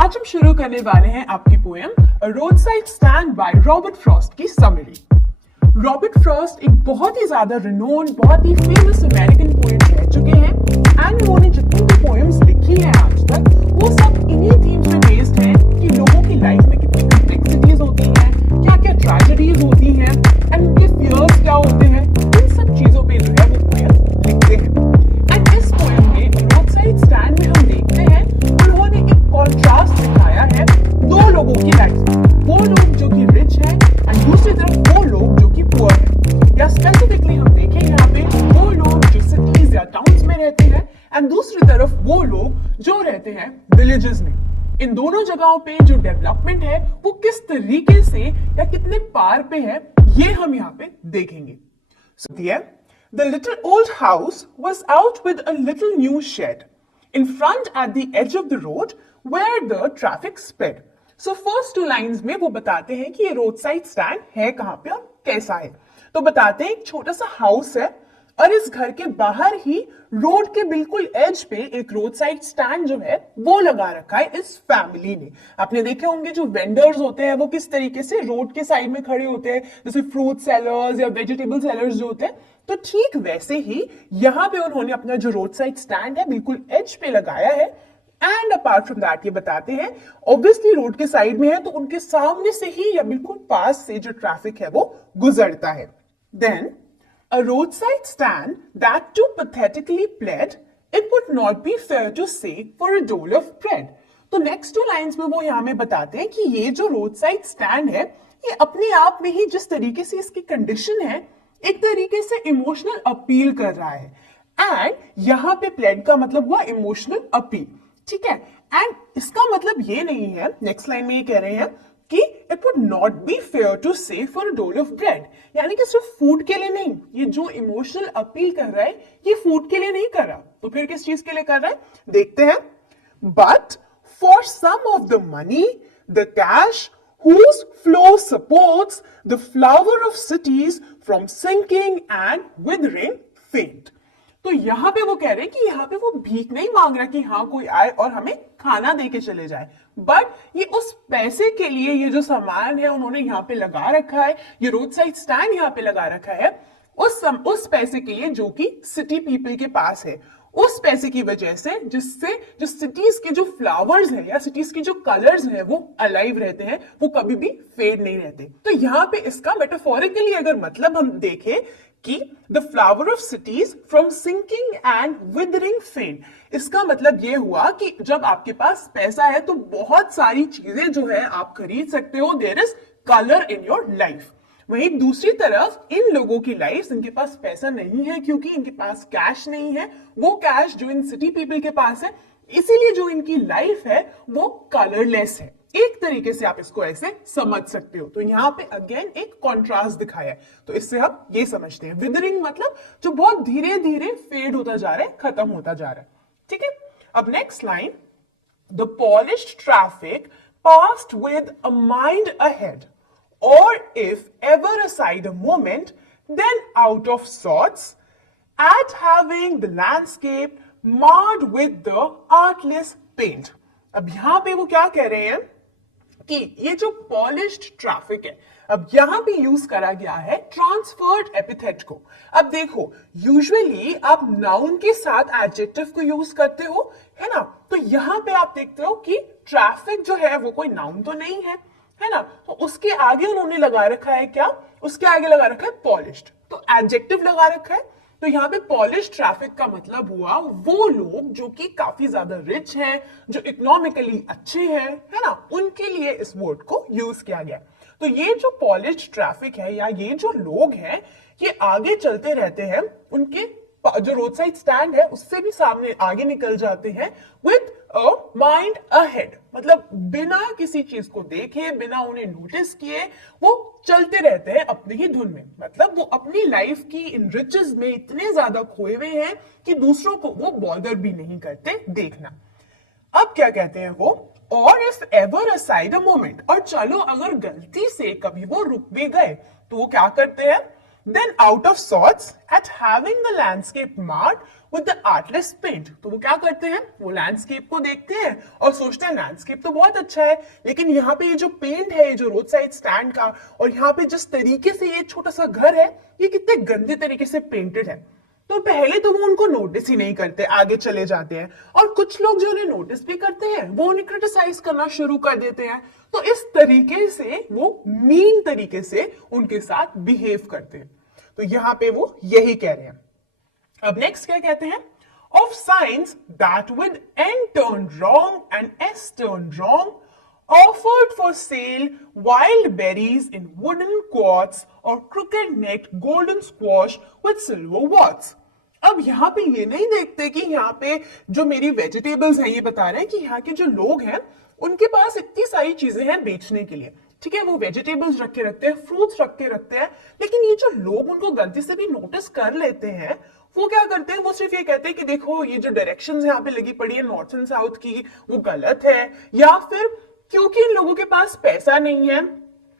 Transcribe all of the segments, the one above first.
आज हम शुरू करने वाले हैं आपकी poem road side stand by Robert Frost की समरी। रॉबर्ट फ्रॉस्ट एक बहुत ही ज्यादा रिनोन, बहुत ही फेमस अमेरिकन पोएट रह चुके हैं एंड उन्होंने जितनी भी पोएम्स लिखी हैं आज तक वो सब इन्हीं थीम्स पे बेस्ड हैं कि लोगों की लाइफ में कितनी कॉम्प्लेक्सिटीज होती हैं, क्या क्या ट्रेजेडीज होती हैं एंड उनके फियर्स क्या होते हैं, इन सब चीजों पे जो है वो पोएम लिखते हैं। एंड इस पोएम में रोड साइड स्टैंड में हम देखते हैं उन्होंने एक कॉन्ट्रास्ट दिखाया है दो लोगों की लाइफ, वो लोग जो कि रिच हैं एंड दूसरी तरफ वो लोग जो कि पुअर हैं। या स्पेसिफिकली हम देखें यहाँ पे वो लोग जो सिटीज या टाउन्स में रहते हैं एंड दूसरी तरफ वो लोग जो रहते हैं विलेजेस में। इन दोनों जगहों पे जो डेवलपमेंट है वो किस तरीके से या कितने पार पे है ये हम यहाँ पे देखेंगे। The little old house was out with a little new shed in front at the edge of the road where the traffic sped. So first two lines में वो बताते हैं कि ये रोड साइड स्टैंड है कहाँ पे और कैसा है। तो बताते हैं एक छोटा सा हाउस है और इस घर के बाहर ही रोड के बिल्कुल एज पे एक रोड साइड स्टैंड जो है वो लगा रखा है इस फैमिली ने। आपने देखे होंगे जो वेंडर्स होते हैं वो किस तरीके से रोड के साइड में खड़े होते हैं, जैसे फ्रूट सेलर्स या वेजिटेबल सेलर्स जो होते हैं। तो ठीक वैसे ही यहाँ पे उन्होंने अपना जो रोड साइड स्टैंड है बिल्कुल एज पे लगाया है। एंड अपार्ट फ्रॉम दैट ये बताते हैं ऑब्वियसली रोड के साइड में है तो उनके सामने से ही या बिल्कुल पास से जो ट्रैफिक है वो गुजरता है। Then a roadside stand that too pathetically pled, it would not be fair to say for a dole of bread. तो नेक्स्ट टू लाइंस में वो यहाँ में बताते हैं कि ये जो रोड साइड स्टैंड है ये अपने आप में ही जिस तरीके से इसकी कंडीशन है एक तरीके से इमोशनल अपील कर रहा है। एंड यहाँ पे प्लेड का मतलब हुआ इमोशनल अपील, ठीक है। एंड इसका मतलब ये नहीं है, नेक्स्ट लाइन में ये कह रहे हैं कि it would not be fair to say for a dole of bread, यानी कि सिर्फ फूड के लिए नहीं, ये जो इमोशनल अपील कर रहा है ये फूड के लिए नहीं कर रहा, तो फिर किस चीज के लिए कर रहा है देखते हैं। But for some of the money the cash whose flow supports the flower of cities from sinking and withering faint. तो यहां पे वो कह रहे हैं कि यहाँ पे वो भीख नहीं मांग रहा कि हाँ कोई आए और हमें खाना दे के चले जाए, बट ये उस पैसे के लिए ये जो सामान है उन्होंने यहाँ पे लगा रखा है, ये रोड साइड स्टैंड यहाँ पे लगा रखा है उस पैसे के लिए जो कि सिटी पीपल के पास है, उस पैसे की वजह से जिससे जो सिटीज के जो फ्लावर्स हैं या सिटीज के जो कलर्स हैं वो अलाइव रहते हैं, वो कभी भी फेड नहीं रहते। तो यहाँ पे इसका मेटाफोरिकली अगर मतलब हम देखें कि the flower of cities from sinking and withering fed, इसका मतलब ये हुआ कि जब आपके पास पैसा है तो बहुत सारी चीजें जो है आप खरीद सकते हो, there is colour in your life. वहीं दूसरी तरफ इन लोगों की लाइफ, इनके पास पैसा नहीं है क्योंकि इनके पास कैश नहीं है, वो कैश जो इन सिटी पीपल के पास है, इसीलिए जो इनकी लाइफ है वो कलरलेस है। एक तरीके से आप इसको ऐसे समझ सकते हो। तो यहाँ पे अगेन एक कॉन्ट्रास्ट दिखाया है, तो इससे हम ये समझते हैं विदरिंग मतलब जो बहुत धीरे धीरे फेड होता जा रहा है, खत्म होता जा रहा है, ठीक है। अब next line, the polished traffic passed with a mind ahead, or if ever aside a moment, then out of sorts, at having the landscape marred with the artless paint. अब यहां पे वो क्या कह रहे हैं कि ये जो पॉलिश्ड ट्रैफिक है, अब यहां पे यूज करा गया है ट्रांसफर्ड एपिथेट को। अब देखो यूजुअली आप नाउन के साथ एडजेक्टिव को यूज करते हो, है ना, तो यहां पे आप देखते हो कि ट्रैफिक जो है वो कोई नाउन तो नहीं है ना, तो उसके आगे उन्होंने लगा रखा है क्या, उसके आगे लगा रखा है पॉलिश्ड, तो एडजेक्टिव लगा रखा है। तो यहाँ पे पॉलिश्ड ट्रैफिक का मतलब हुआ वो लोग जो कि काफी ज्यादा रिच हैं, जो इकोनॉमिकली अच्छे हैं, है ना, उनके लिए इस वर्ड को यूज किया गया। तो ये जो पॉलिश्ड ट्रैफिक है या ये जो लोग हैं ये आगे चलते रहते हैं, उनके जो रोड साइड स्टैंड है उससे भी सामने आगे निकल जाते हैं विथ अ माइंड अहेड, मतलब बिना किसी चीज को देखे, बिना उन्हें नोटिस किए वो चलते रहते हैं अपनी ही धुन में, मतलब वो अपनी लाइफ की इन रिचेस में इतने ज्यादा खोए हुए हैं कि दूसरों को वो बॉदर भी नहीं करते देखना। अब क्या कहते हैं वो, और if ever aside a moment, और चलो अगर गलती से कभी वो रुक भी गए तो वो क्या करते हैं, then out of sorts at having the landscape marred with the artless paint। तो वो क्या करते हैं, वो लैंडस्केप को देखते हैं और सोचते हैं लैंडस्केप तो बहुत अच्छा है, लेकिन यहाँ पे ये जो पेंट है, ये जो रोड साइड स्टैंड का, और यहाँ पे जिस तरीके से ये छोटा सा घर है, ये कितने गंदे तरीके से पेंटेड है। तो पहले तो वो उनको नोटिस ही नहीं करते, आगे चले जाते हैं, और कुछ लोग जो उन्हें नोटिस भी करते हैं वो उन्हें क्रिटिसाइज करना शुरू कर देते हैं। तो इस तरीके से वो मीन तरीके से उनके साथ बिहेव करते हैं। तो यहां पे वो यही कह रहे हैं। अब नेक्स्ट क्या कहते हैं, of science that with an turn wrong and s turn wrong offered for sale wild berries in wooden quoits or crooked-necked golden squash with silver words। अब यहाँ पे ये नहीं देखते कि यहाँ पे जो मेरी वेजिटेबल्स हैं, ये बता रहे हैं कि यहाँ के जो लोग हैं उनके पास इतनी सारी चीजें हैं बेचने के लिए, ठीक है, वो वेजिटेबल्स रख के रखते हैं, फ्रूट्स रख के रखते हैं, लेकिन ये जो लोग उनको गलती से भी नोटिस कर लेते हैं, वो क्या करते हैं, वो सिर्फ ये कहते हैं कि देखो ये जो डायरेक्शंस यहाँ पे लगी पड़ी है नॉर्थ एंड साउथ की, वो गलत है, या फिर क्योंकि इन लोगों के पास पैसा नहीं है,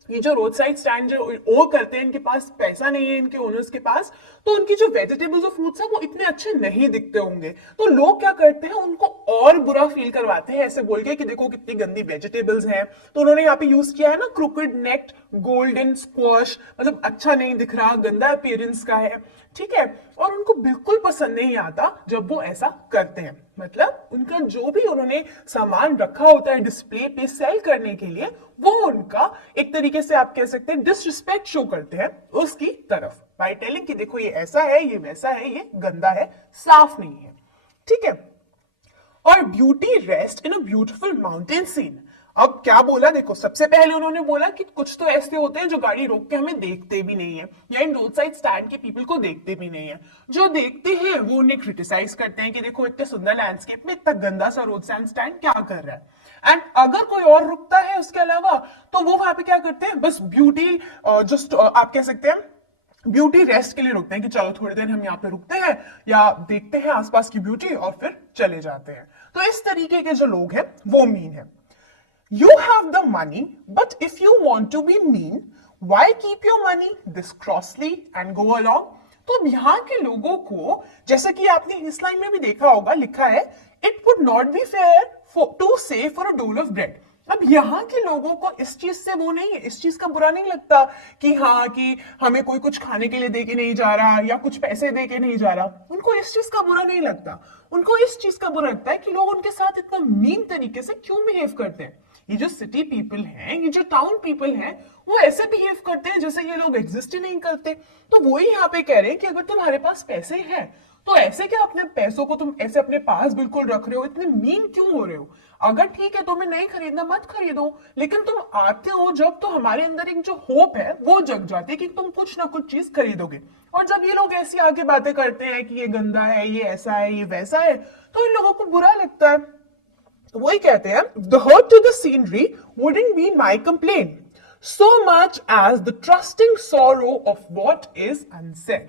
ये जो रोड साइड स्टैंड जो ओ करते हैं, इनके पास पैसा नहीं है, इनके ओनर्स के पास, तो उनकी जो वेजिटेबल्स और फ्रूट्स है वो इतने अच्छे नहीं दिखते होंगे। तो लोग क्या करते हैं, उनको और बुरा फील करवाते हैं ऐसे बोल के कि देखो कितनी गंदी वेजिटेबल्स हैं। तो उन्होंने यहाँ पे यूज किया है ना क्रूकेड नेक्ड गोल्डन स्क्वॉश, मतलब अच्छा नहीं दिख रहा, गंदा अपीयरेंस का है, ठीक है, और उनको बिल्कुल पसंद नहीं आता जब वो ऐसा करते हैं। मतलब उनका जो भी उन्होंने सामान रखा होता है डिस्प्ले पे सेल करने के लिए, वो उनका एक तरीके से आप कह सकते हैं डिसरिस्पेक्ट शो करते हैं उसकी तरफ, बाय टेलिंग कि देखो ये ऐसा है, ये वैसा है, ये गंदा है, साफ नहीं है, ठीक है। और beauty rest in a beautiful mountain scene. अब क्या बोला, देखो सबसे पहले उन्होंने बोला कि कुछ तो ऐसे होते हैं जो गाड़ी रोक के हमें देखते भी नहीं है, या इन रोड साइड स्टैंड के पीपल को देखते भी नहीं है। जो देखते हैं वो उन्हें क्रिटिसाइज करते हैं कि देखो इतने सुंदर लैंडस्केप में इतना गंदा सा रोड साइड स्टैंड क्या कर रहा है। एंड अगर कोई और रुकता है उसके अलावा, तो वो वहां पे क्या करते हैं, बस ब्यूटी जस्ट आप कह सकते हैं ब्यूटी रेस्ट के लिए रुकते हैं कि चलो थोड़ी देर हम यहाँ पे रुकते हैं या देखते हैं आसपास की ब्यूटी और फिर चले जाते हैं। तो इस तरीके के जो लोग हैं वो मीन है। You have the money, but if you want to be mean, why keep your money this crossly and go along? तो अब यहाँ के लोगों को, जैसे कि आपने इस लाइन में भी देखा होगा, लिखा है it would not be fair to say for a dole of bread। अब यहाँ के लोगों को इस चीज से वो नहीं है, इस चीज का बुरा नहीं लगता कि हाँ कि हमें कोई कुछ खाने के लिए दे के नहीं जा रहा या कुछ पैसे दे के नहीं जा रहा, उनको इस चीज का बुरा नहीं लगता। उनको इस चीज का बुरा लगता है कि लोग उनके साथ इतना मीन तरीके से क्यों बिहेव करते हैं। ये जो सिटी पीपल हैं, ये जो टाउन पीपल हैं, वो ऐसे बिहेव करते हैं जैसे ये लोग एग्जिस्ट ही नहीं करते। तो वही यहाँ पे कह रहे हैं कि अगर तुम्हारे पास पैसे हैं तो ऐसे क्या अपने पैसों को तुम ऐसे अपने पास बिल्कुल रख रहे हो, इतने मीन क्यों हो रहे हो। अगर ठीक है तुम्हें नहीं खरीदना मत खरीदो, लेकिन तुम आते हो जब तो हमारे अंदर एक जो होप है वो जग जाती है कि तुम कुछ ना कुछ चीज खरीदोगे। और जब ये लोग ऐसी आगे बातें करते हैं कि ये गंदा है, ये ऐसा है, ये वैसा है, तो इन लोगों को बुरा लगता है। तो वही कहते हैं the hurt to the scenery wouldn't be my complain so much as the trusting sorrow of what is unsaid.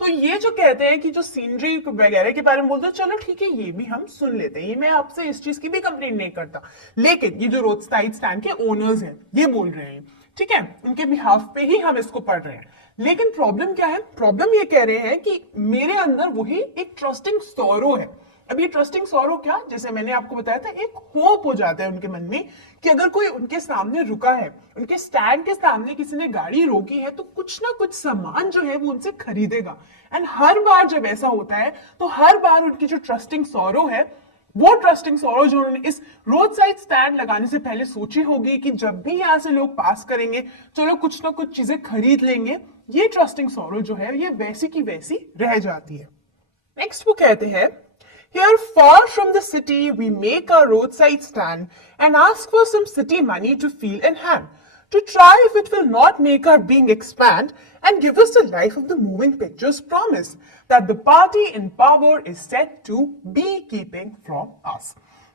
तो ये जो कहते हैं कि जो सीनरी वगैरह के बारे में बोलते हैं, चलो ठीक है ये भी हम सुन लेते हैं, ये मैं आपसे इस चीज की भी कंप्लेन नहीं करता, लेकिन ये जो रोड साइड स्टैंड के ओनर्स हैं ये बोल रहे हैं, ठीक है, उनके बिहाफ पे ही हम इसको पढ़ रहे हैं। लेकिन प्रॉब्लम क्या है, प्रॉब्लम ये कह रहे हैं कि मेरे अंदर वही एक ट्रस्टिंग सॉरो है। अब ये ट्रस्टिंग सॉरो क्या, जैसे मैंने आपको बताया था, एक होप हो जाता है उनके मन में कि अगर कोई उनके सामने रुका है, उनके स्टैंड के सामने किसी ने गाड़ी रोकी है, तो कुछ ना कुछ सामान जो है वो उनसे खरीदेगा। एंड हर बार जब ऐसा होता है तो हर बार उनकी जो ट्रस्टिंग सॉरो है, वो ट्रस्टिंग सॉरो जो उन्होंने इस रोड साइड स्टैंड लगाने से पहले सोची होगी कि जब भी यहां से लोग पास करेंगे चलो कुछ ना कुछ चीजें खरीद लेंगे, ये ट्रस्टिंग सॉरो जो है ये वैसी की वैसी रह जाती है। नेक्स्ट वो कहते हैं Here far from the city we make our roadside stand and ask for some city money to feel in hand, to try if it will not make our being expand and give us the life of the moving pictures promise that the party in power is set to be keeping from us।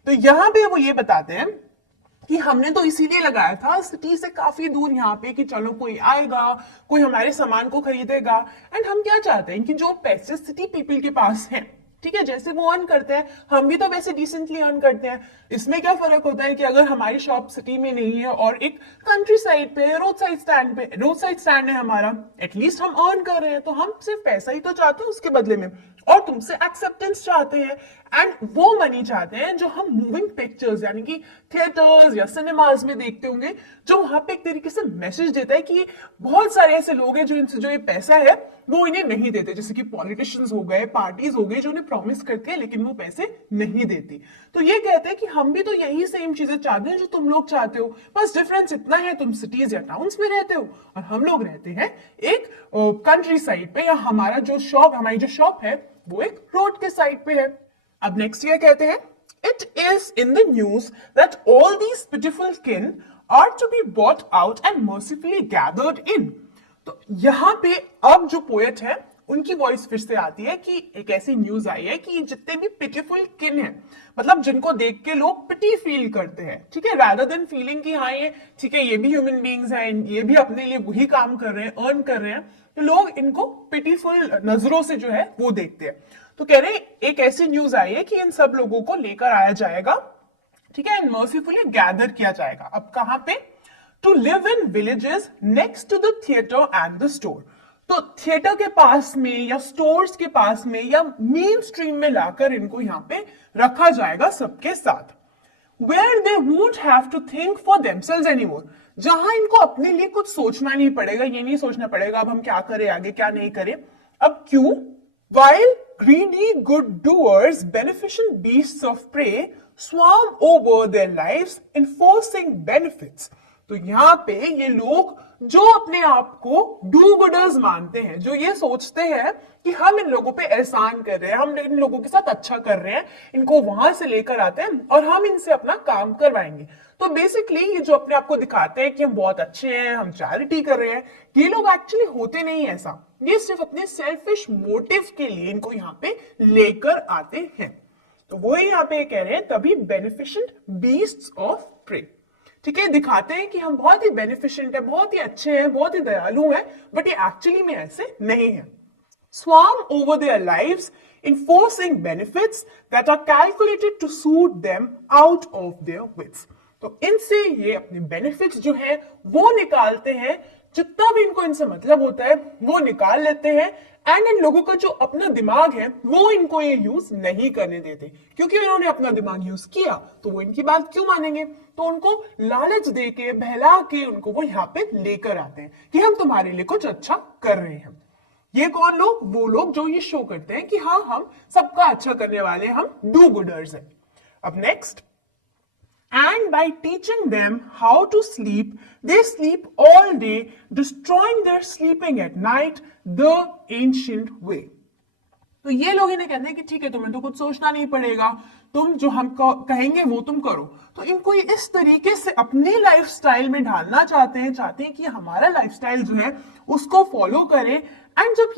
तो यहाँ पे वो ये बताते हैं कि हमने तो इसीलिए लगाया था सिटी से काफी दूर यहाँ पे कि चलो कोई आएगा, कोई हमारे सामान को खरीदेगा। एंड हम क्या चाहते हैं कि जो पैसे सिटी पीपल के पास हैं, ठीक है, जैसे वो अर्न करते हैं हम भी तो वैसे डिसेंटली अर्न करते हैं। इसमें क्या फर्क होता है कि अगर हमारी शॉप सिटी में नहीं है और एक कंट्री साइड पे रोड साइड स्टैंड है हमारा, एटलीस्ट हम अर्न कर रहे हैं, तो हम सिर्फ पैसा ही तो चाहते हैं उसके बदले में। और तुमसे एक्सेप्टेंस चाहते हैं एंड वो मनी चाहते हैं जो हम मूविंग पिक्चर्स यानी कि थिएटर्स या सिनेमाज में देखते होंगे, जो वहां पे एक तरीके से मैसेज देता है कि बहुत सारे ऐसे लोग हैं जो इनसे जो ये पैसा है वो इन्हें नहीं देते, जैसे कि पॉलिटिशियंस हो गए, पार्टीज हो गई, जो उन्हें प्रॉमिस करती है लेकिन वो पैसे नहीं देती। तो ये कहते हैं कि हम भी तो यही सेम चीजें चाहते हैं जो तुम लोग चाहते हो, बस डिफरेंस इतना है तुम सिटीज या टाउन्स में रहते हो और हम लोग रहते हैं एक कंट्री साइड पे, या हमारी जो शॉप है वो एक रोड के साइड पे है। अब नेक्स्ट ईयर कहते हैं it is in the news that all these pitiful kin are to be bought out and mercifully gathered in. तो यहां पे अब जो पोएट है उनकी वॉइस फिर से आती है कि एक ऐसी न्यूज आई है कि जितने भी पिटिफुल किन है, मतलब जिनको देख के लोग पिटी फील करते हैं, ठीक है, रादर देन फीलिंग कि हाँ ये ठीक है, ये भी ह्यूमन बींग्स हैं, ये भी अपने लिए वही काम कर रहे हैं, अर्न कर रहे हैं, तो लोग इनको पिटीफुल नजरों से जो है वो देखते हैं। तो कह रहे हैं एक ऐसी न्यूज आई है कि इन सब लोगों को लेकर आया जाएगा, ठीक है, एंड मर्सीफुली गैदर किया जाएगा। अब कहां पे? To live in villages next to the theatre and the store. तो थिएटर के पास में या स्टोर्स के पास में या मेन स्ट्रीम में लाकर इनको यहां पे रखा जाएगा सबके साथ। Where they won't have to think for themselves anymore, जहां इनको अपने लिए कुछ सोचना नहीं पड़ेगा, ये नहीं सोचना पड़ेगा अब हम क्या करें आगे क्या नहीं करें। अब क्यों? While greedy good doers, beneficent beasts of prey swarm over their lives, enforcing benefits। तो यहां पे ये लोग जो अपने आप को डू गुडर्स मानते हैं, जो ये सोचते हैं कि हम इन लोगों पे एहसान कर रहे हैं, हम इन लोगों के साथ अच्छा कर रहे हैं, इनको वहां से लेकर आते हैं और हम इनसे अपना काम करवाएंगे। तो बेसिकली ये जो अपने आप को दिखाते हैं कि हम बहुत अच्छे हैं, हम चैरिटी कर रहे हैं, ये लोग एक्चुअली होते नहीं ऐसा, ये सिर्फ अपने सेल्फिश मोटिव के लिए इनको यहाँ पे लेकर आते हैं। तो वो यहाँ पे कह रहे हैं तभी बेनिफिशिएंट बीस्ट्स ऑफ प्रे, ठीक है, दिखाते हैं कि हम बहुत ही बेनिफिशिएंट है, बहुत ही अच्छे हैं, बहुत ही दयालु हैं, बट ये एक्चुअली में ऐसे नहीं है। Swarm over their lives, enforcing benefits that are calculated to suit them out of their wits। तो इनसे ये अपने बेनिफिट्स जो हैं वो निकालते हैं, जितना भी इनको इनसे मतलब होता है वो निकाल लेते हैं, एंड इन लोगों का जो अपना दिमाग है वो इनको ये यूज नहीं करने देते, क्योंकि इन्होंने अपना दिमाग यूज किया तो वो इनकी बात क्यों मानेंगे। तो उनको लालच देके बहला के उनको वो यहाँ पे लेकर आते हैं कि हम तुम्हारे लिए कुछ अच्छा कर रहे हैं। ये कौन लोग? वो लोग जो ये शो करते हैं कि हाँ हम सबका अच्छा करने वाले, हम डू गुडर्स हैं। अब next, and by teaching them how to sleep, they sleep all day, destroying their sleeping at night the ancient way। तो ये लोग इन्हें कहते हैं कि ठीक है तुम्हें तो कुछ सोचना नहीं पड़ेगा, तुम जो हम कहेंगे वो तुम करो। तो इनको ये इस तरीके से अपने लाइफस्टाइल में ढालना चाहते हैं कि हमारा लाइफस्टाइल जो है उसको फॉलो करें। एंड जब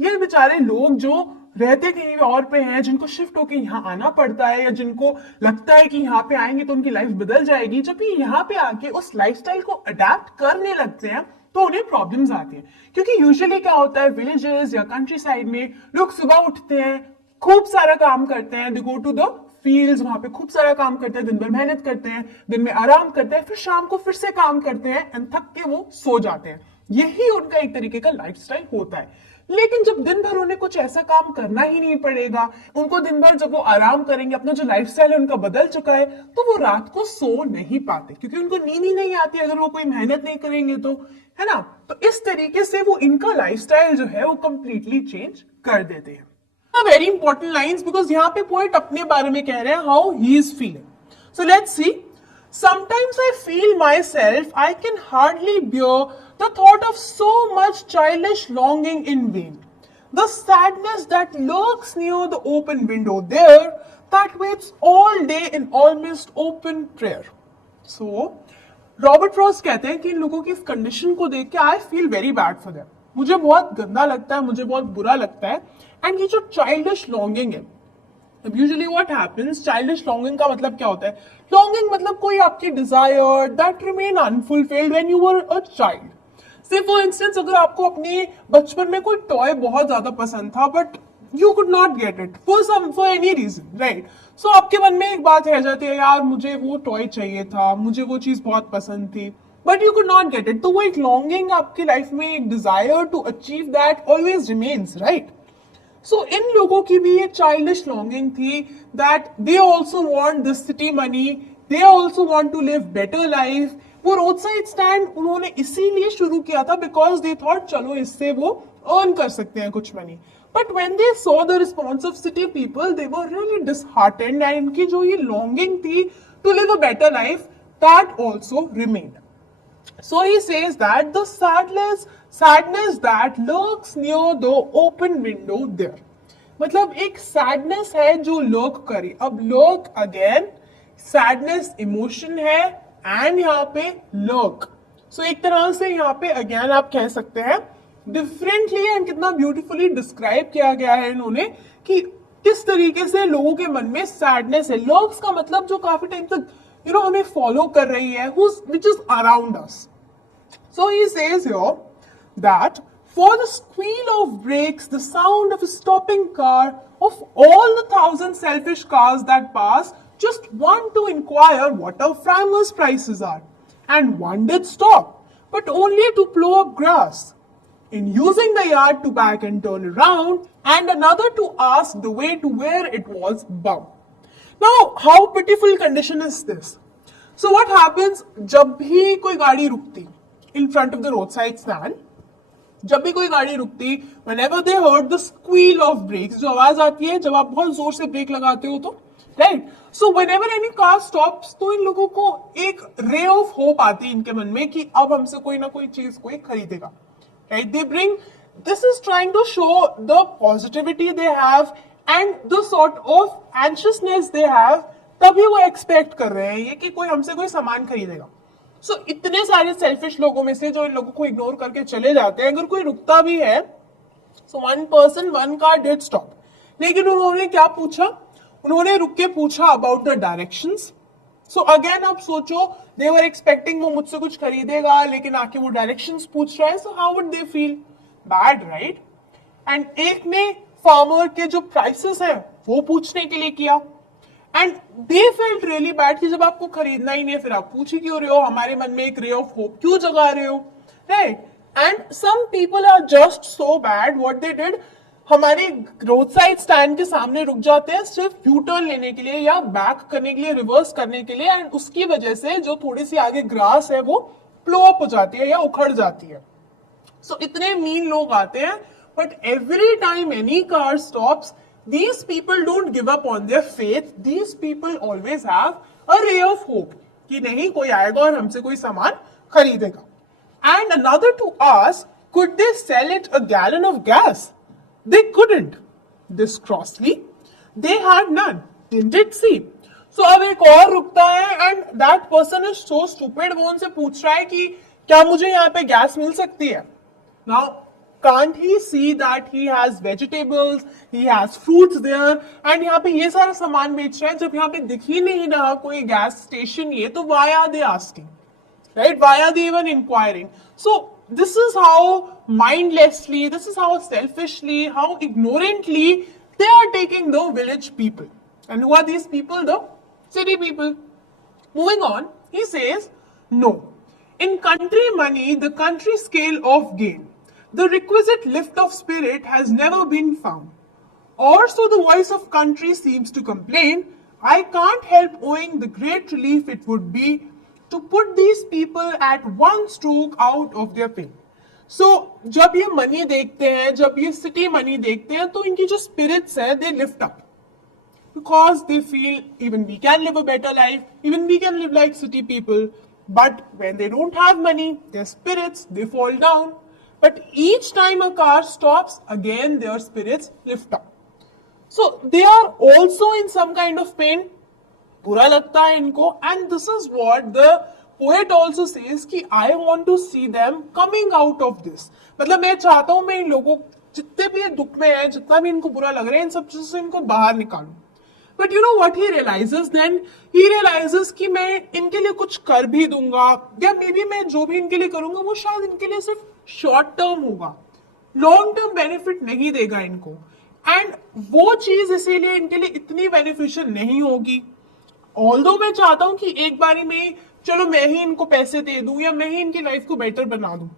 ये बेचारे लोग जो रहते कहीं और पे हैं, जिनको शिफ्ट होके यहाँ आना पड़ता है या जिनको लगता है कि यहाँ पे आएंगे तो उनकी लाइफ बदल जाएगी, जब ये यहाँ पे आके उस लाइफस्टाइल को अडेप्ट करने लगते हैं तो उन्हें प्रॉब्लम्स आती हैं। क्योंकि यूजुअली क्या होता है, विलेजेस या कंट्री साइड में लोग सुबह उठते हैं, खूब सारा काम करते हैं, दे गो टू द फील्ड्स, वहां पे खूब सारा काम करते हैं, दिन भर मेहनत करते हैं, दिन में आराम करते हैं, फिर शाम को फिर से काम करते हैं एंड थक के वो सो जाते हैं। यही उनका एक तरीके का लाइफस्टाइल होता है। लेकिन जब दिन भर उन्हें कुछ ऐसा काम करना ही नहीं पड़ेगा, उनको दिन भर जब वो आराम करेंगे, अपना जो लाइफस्टाइल है उनका बदल चुका है, तो वो रात को सो नहीं पाते क्योंकि उनको नींद ही नहीं आती अगर वो कोई मेहनत नहीं करेंगे तो, है ना। तो इस तरीके से वो इनका लाइफस्टाइल जो है वो कंप्लीटली चेंज कर देते हैं। वेरी इंपॉर्टेंट लाइंस, बिकॉज यहाँ पे पोएट अपने बारे में कह रहे हैं how he is feeling. So let's see, sometimes I feel myself I can hardly bear the thought of so much childish longing in vain, the sadness that lurks near the open window there, that waits all day in almost open prayer। So Robert Frost कहते हैं कि इन लोगों की इस condition को देख के I feel very bad for them, मुझे बहुत गंदा लगता है, मुझे बहुत बुरा लगता है। एंड ये जो चाइल्डिश लॉन्गिंग है, अब usually what happens, childish longing का मतलब क्या होता है? लॉन्गिंग मतलब कोई आपकी desire that remain unfulfilled when you were a child. से फॉर इंस्टेंस अगर आपको अपने बचपन में कोई टॉय बहुत ज्यादा पसंद था but you could not get it for any reason, right. So आपके मन में एक बात रह जाती है, यार मुझे वो टॉय चाहिए था, मुझे वो चीज बहुत पसंद थी, but you could not get it. तो वो एक लॉन्गिंग आपकी लाइफ में, एक desire to achieve that always remains, right. So इन लोगों की भी ये चाइल्डिश लॉन्गिंग थी that they also want the city money, they also want to live better life. वो रोड साइड स्टैंड उन्होंने इसीलिए शुरू किया था बिकॉज दे थॉट चलो इससे वो अर्न कर सकते हैं कुछ money. But when they saw the response of city people they were really disheartened and इनकी जो ये लॉन्गिंग थी to live a better life that also remained. So he says that the sadness that lurks near the open window there. मतलब एक sadness है जो lurk करे। अब lurk again sadness emotion है and यहाँ पे lurk. So एक तरह से यहाँ पे again आप कह सकते हैं differently and कितना beautifully describe किया गया है इन्होंने कि किस तरीके से लोगों के मन में sadness है। lurks का मतलब जो काफी टाइम तक हमें फॉलो कर रही है, which is around us. So he says here that for the squeal of brakes, the sound of a stopping car, of all the 1,000 selfish cars that pass, just one to inquire what our farmers' prices are. And one did stop, but only to plow up grass. In using the yard to back and turn around, and another to ask the way to where it was bound. Now, how pitiful condition is this? So what happens जब भी कोई गाड़ी रुकती in front of the roadside stand, जब भी कोई गाड़ी रुकती, whenever they heard the squeal of brakes, जो आवाज आती है जब आप बहुत जोर से ब्रेक लगाते हो तो, right? So whenever any car stops, तो इन लोगों को एक ray of hope आती है इनके मन में कि अब हमसे कोई ना कोई चीज कोई खरीदेगा, right? They bring, this is trying to show the positivity they have and the sort of anxiousness they have, तभी वो एक्सपेक्ट कर रहे हैं ये कि कोई हमसे कोई सामान खरीदेगा। सो इतने सारे सेल्फिश लोगों में से जो इन लोगों को इग्नोर करके चले जाते हैं, अगर कोई रुकता भी है, so one person one car did stop, लेकिन उन्होंने क्या पूछा, उन्होंने रुक के पूछा about the directions. So again आप सोचो, दे वर एक्सपेक्टिंग वो मुझसे कुछ खरीदेगा, लेकिन आके वो डायरेक्शंस पूछ रहा है, so how would they feel? Bad, right? And एक ने फार्मर के जो प्राइसेस है वो पूछने के लिए किया, and they felt really bad कि जब आपको खरीदना ही नहीं है फिर आप पूछ ही क्यों रहे हो, हमारे मन में एक रे ऑफ होप क्यों जगा रहे हो, right? And some people are just so bad, what they did, हमारे रोड साइड स्टैंड के सामने रुक जाते हैं सिर्फ यू टर्न लेने के लिए या बैक करने के लिए, रिवर्स करने के लिए, एंड उसकी वजह से जो थोड़ी सी आगे ग्रास है वो फ्लो अप हो जाती है या उखड़ जाती है। सो इतने मीन लोग आते हैं, but every time any car stops, these people don't give up on their faith, these people always have a ray of hope कि नहीं कोई आएगा और हमसे कोई सामान खरीदेगा। And another to ask, could they sell it a gallon of gas? They couldn't. This crossly, they had none, didn't it see? So अब एक और रुकता है and that person is so stupid, वो उनसे पूछ रहा है कि क्या मुझे यहाँ पे गैस मिल सकती है? Now can't he see that he has vegetables, he has fruits there, and यहाँ पे ये सारा सामान बेच रहा है, जब यहाँ पे दिख ही नहीं रहा कोई गैस स्टेशन ये, तो why are they asking, right? Why are they even inquiring? So this is how mindlessly, this is how selfishly, how ignorantly they are taking the village people. And who are these people? The city people. Moving on, he says, no. In country money, the country scale of gain, the requisite lift of spirit has never been found. Or so the voice of country seems to complain. I can't help owing the great relief it would be to put these people at one stroke out of their pain. So, जब ये money देखते हैं, जब ये city money देखते हैं, तो इनकी जो स्पिरिट्स है, they lift up. Because they feel even we can live a better life, even we can live like city people. But when they don't have money, their spirits, they fall down. But each time a car stops, again their spirits lift up. So they are also in some kind of pain. बुरा लगता है इनको. And this is what the poet also says कि I want to see them coming out of this. मतलब मैं चाहता हूं मैं इन लोगों जितने भी दुख में है, जितना भी इनको बुरा लग रहा है, इन सब चीजों से इनको बाहर निकालूं. But you know what he realizes then? He realizes कि मैं इनके लिए कुछ कर भी दूंगा, या मे बी मैं जो भी इनके लिए करूंगा वो शायद इनके लिए सिर्फ शॉर्ट टर्म होगा, लॉन्ग टर्म बेनिफिट नहीं देगा इनको. एंड वो चीज इसीलिए इनके लिए इतनी बेनिफिशियल नहीं होगी. ऑल्दो मैं चाहता हूं कि एक बारी में चलो मैं ही इनको पैसे दे दूं या मैं ही इनकी लाइफ को बेटर बना दूं,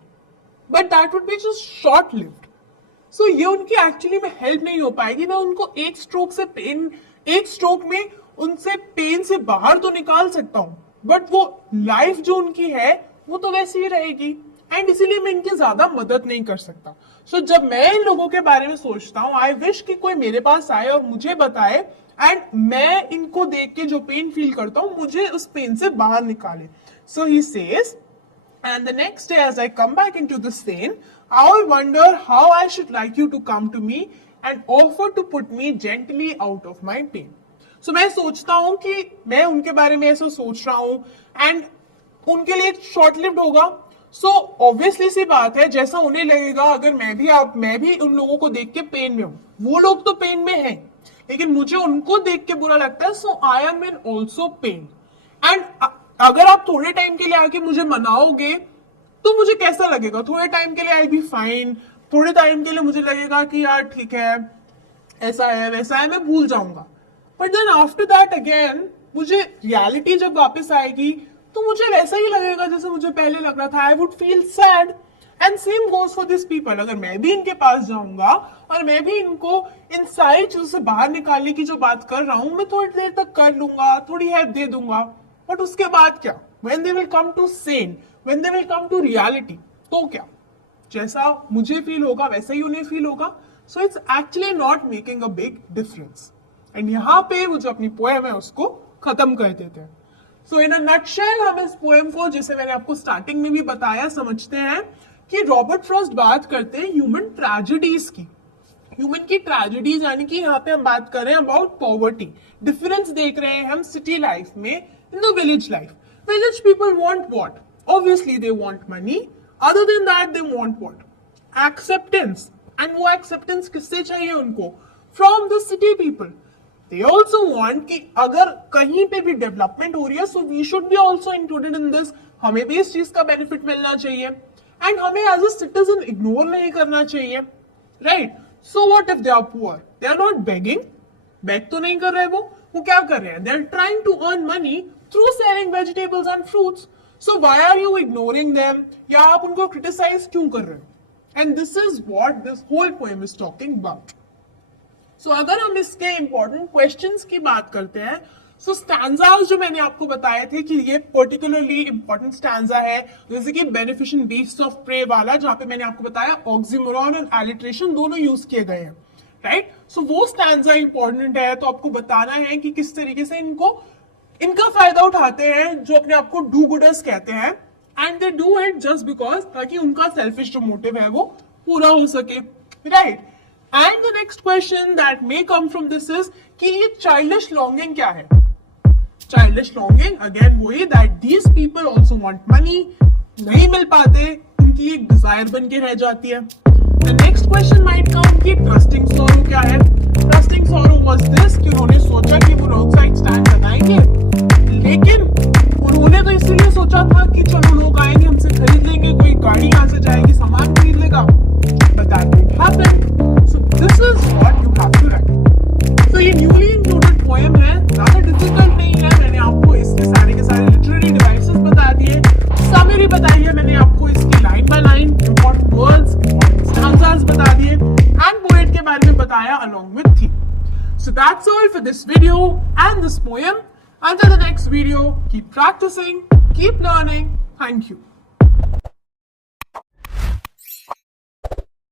but that would be just short lived. So ये उनकी एक्चुअली में हेल्प नहीं हो पाएगी। मैं उनको एक स्ट्रोक में उनसे पेन से बाहर तो निकाल सकता हूँ, बट वो लाइफ जो उनकी है वो तो वैसी ही रहेगी, एंड इसीलिए मैं इनकी ज्यादा मदद नहीं कर सकता। सो जब मैं इन लोगों के बारे में सोचता हूँ, आई विश कि कोई मेरे पास आए और मुझे बताए, एंड मैं इनको देख के जो पेन फील करता हूँ मुझे उस पेन से बाहर निकाले। So he says, and the next day as I come back into the scene, I will wonder how I should like you to come to me and offer to put me gently out of my pain. So मैं सोचता हूँ कि मैं उनके बारे में ऐसा सोच रहा हूँ, एंड उनके लिए शॉर्ट लिव्ड होगा। सो ऑब्वियसली सी बात है, जैसा उन्हें लगेगा अगर मैं भी उन लोगों को देख के पेन में हूँ, वो लोग तो पेन में हैं, लेकिन मुझे उनको देख के बुरा लगता है, so I am in also pain. And अगर आप थोड़े टाइम के लिए आके मुझे मनाओगे तो मुझे कैसा लगेगा? थोड़े टाइम के लिए आई बी फाइन, थोड़े टाइम के लिए मुझे लगेगा कि यार ठीक है, ऐसा है वैसा है, मैं भूल जाऊंगा। But then after that again मुझे रियलिटी जब वापस आएगी तो मुझे वैसा ही लगेगा जैसे मुझे पहले लग रहा था। I would feel sad, and same goes for this people. अगर मैं भी इनके पास जाऊंगा और मैं भी इनको इन सारी चीजों से बाहर निकालने की जो बात कर रहा हूं, मैं थोड़ी देर तक कर लूंगा, थोड़ी हेल्प दे दूंगा, बट उसके बाद क्या? When they will come to sane, when they will come to reality, तो क्या? जैसा मुझे फील होगा वैसा ही उन्हें फील होगा। So it's actually not making a big difference. And यहाँ पे वो जो अपनी पोएम है उसको खत्म कर देते हैं। सो इन अ नटशेल हम इस पोएम को, जैसे मैंने आपको स्टार्टिंग में भी बताया, समझते हैं कि रॉबर्ट फ्रॉस्ट बात करते हैं ह्यूमन ट्रेजेडीज की। ह्यूमन की ट्रेजेडीज यानी कि यहाँ पे हम बात कर रहे हैं अबाउट पॉवर्टी। डिफरेंस देख रहे हैं हम सिटी लाइफ में in the village life. Village people want what? Obviously they want money. Other than that they want what? Acceptance. And वो acceptance किससे चाहिए उनको? From the city people. They also want कि अगर कहीं पे भी development हो रही है, so we should be also included in this. हमें भी इस चीज का benefit मिलना चाहिए, and हमें as a citizen ignore नहीं करना चाहिए, right? So what if they are poor? They are not begging. Beg तो नहीं कर रहे वो क्या कर रहे हैं? They are trying to earn money through selling vegetables and fruits. So why are you ignoring them? या आप उनको criticize क्यों कर रहे हो? And this is what this whole poem is talking about. So अगर हम इसके important questions की बात करते हैं, so stanzas जो मैंने आपको बताए थे कि ये particularly important stanza है, जैसे कि beneficent beasts of prey वाला, जहाँ पे मैंने आपको बताया oxymoron और alliteration दोनों यूज किए गए हैं, राइट? सो वो स्टैंजा इंपॉर्टेंट है, तो आपको बताना है कि किस तरीके से इनका फायदा उठाते हैं जो अपने आप को डू गुडर्स कहते हैं, and they do it just because, ताकि उनका सेल्फिश जो मोटिव है वो पूरा हो सके, right? And the next question that may come from this is कि ये चाइल्डिश लॉन्गिंग क्या है? चाइल्डिश लॉन्गिंग अगेन वही, that these people also want money, नहीं मिल पाते, उनकी एक डिजायर बन के रह जाती है। The next question might come कि trusting sorrow क्या है? Trusting sorrow was this कि उन्होंने सोचा कि वो रोड साइड स्टैंड लगाएंगे, लेकिन उन्होंने तो इसीलिए सोचा था कि चलो लोग आएंगे हमसे खरीद लेंगे, कोई गाड़ी यहाँ से जाएगी सामान खरीद लेगा, but that didn't happen. So this is what you have to write. So ये newly included poem है, ज्यादा डिफिकल्ट नहीं है, मैंने आपको इसके सारे के सारे लिटरेरी डिवाइसेस बता दिए, समरी बताई है मैंने आपको इसकी line by line, important words, important stanzas बता दिए, एंड पोएट के बारे में बताया along with theme. So that's all for this video and this poem. Until the next video, keep practicing, keep learning. Thank you.